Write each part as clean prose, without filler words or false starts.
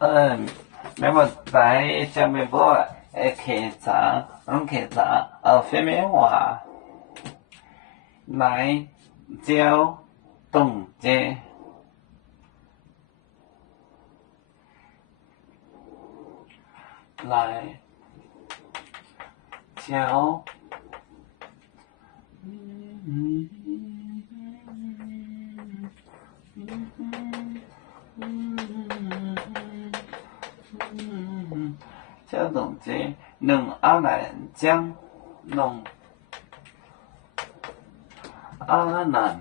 那么在下面播客栈，客栈下面话来交动节，来交。交动节弄阿南江，弄阿南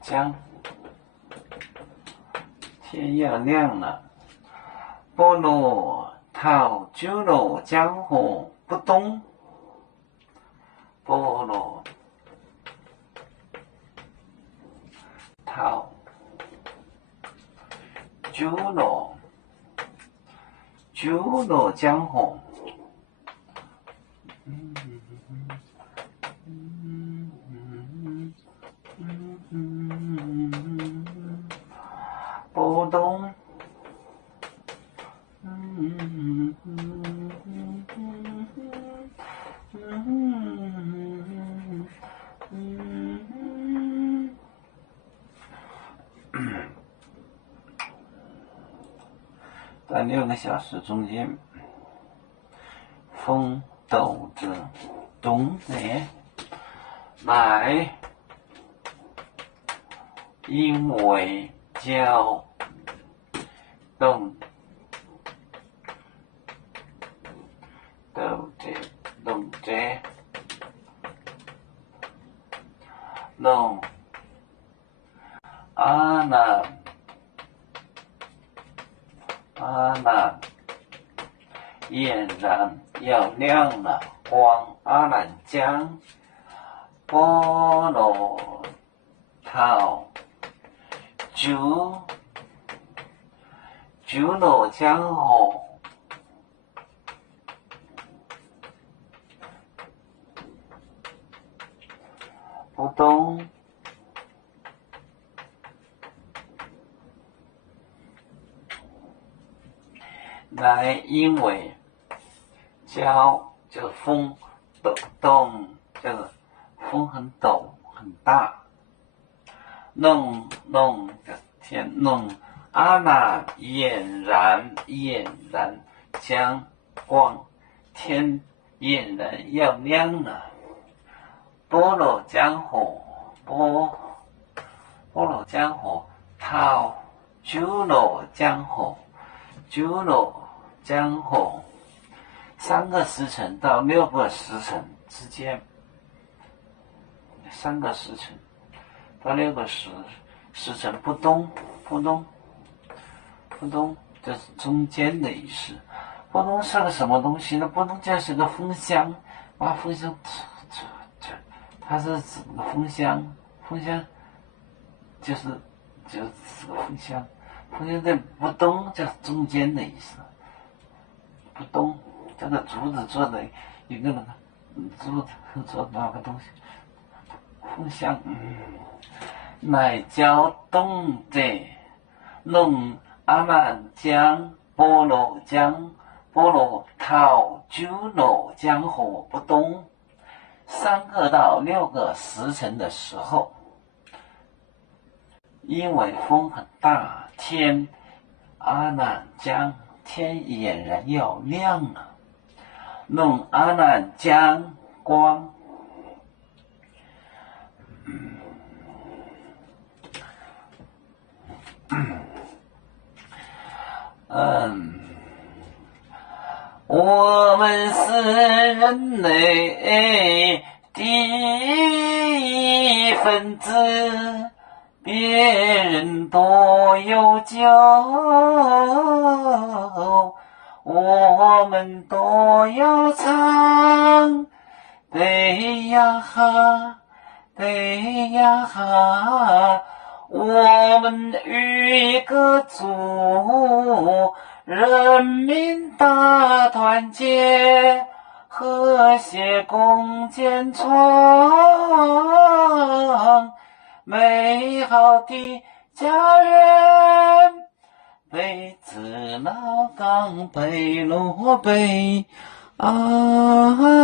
江，天要亮了。菠萝桃酒肉江河不东，菠萝桃酒肉江河，波东，在6个小时中间，风斗着东北来，因为交动节弄阿南俨然要亮了光，阿南江菠萝桃酒肉江河，不东来，因为交就是风动，就是风很陡很大，弄天弄阿南俨然江光，天俨然要亮了。菠萝江河，菠萝江河，桃酒肉江河，3个时辰到6个时辰之间，3个时辰到6个时辰不东，这是中间的意思。不东是个什么东西呢？不东就是个风箱，把风箱它是指个风箱就是个风箱在不东就是中间的意思。不东这个竹子做的一个竹子做那个东西，风箱来交动节弄阿南江菠萝桃酒肉江河不东，3个到6个时辰的时候，因为风很大，阿南江天俨然要亮了，弄阿南江光，我们是人类的一份子，别人多有酒，我们都要唱。对呀哈，我们一个族，人民大团结，和谐共建创美好的家人背子老岗背罗背啊。